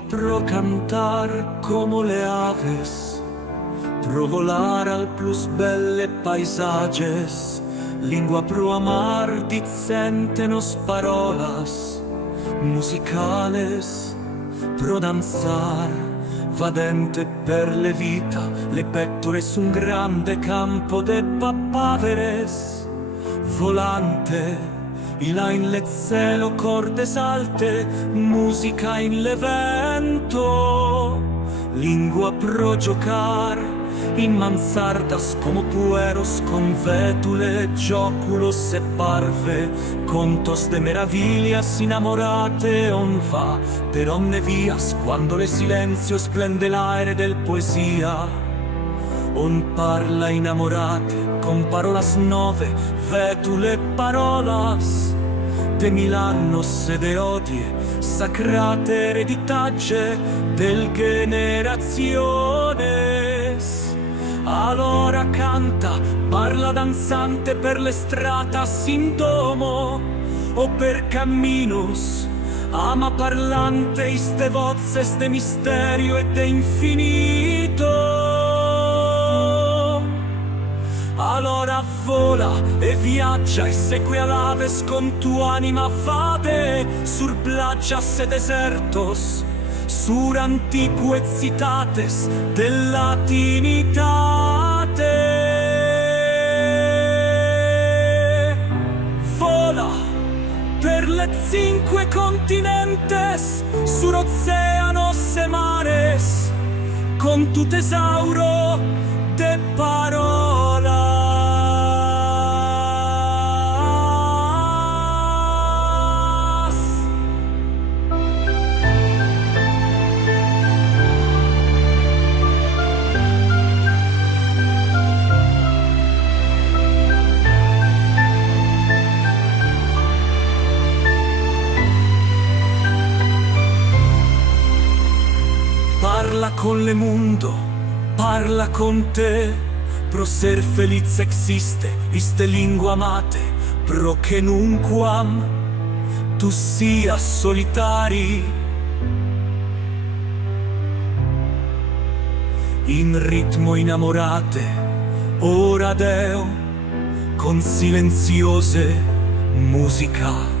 Lingua pro cantar como le aves, pro volar al plus belle paisages. Lingua pro amar dicentenos parolas musicales, pro danzar vadente per le vita, le pettores un grande campo de papáveres. Volante il ha in le cielo cortes alte, musica in le vento. Lingua pro giocar in mansardas como pueros, con vetule, gioculos e parve, contos de meravillas inamorate on va per omne vias, cuando le silenzio splende l'aere del poesia. On parla inamorate con parolas nove, vetule parolas de mil annos e de odie, sacrate hereditagie del generaciones. Allora canta, parla danzante per le stratas in domo o per caminos, ama parlante iste voces de misterio e de infinito. Allora vola e viaggia e segue alaves con tu anima vade sur plagias e desertos, sur antique citates del latinitate. Vola per le 5 continentes, sur oceanos e mares, con tu tesauro de parola. Parla con le mundo, parla con te, pro ser feliz existe, iste lingua amate, pro che nunquam tu sia solitari. In ritmo inamorate, ora Deo, con silenziose musica.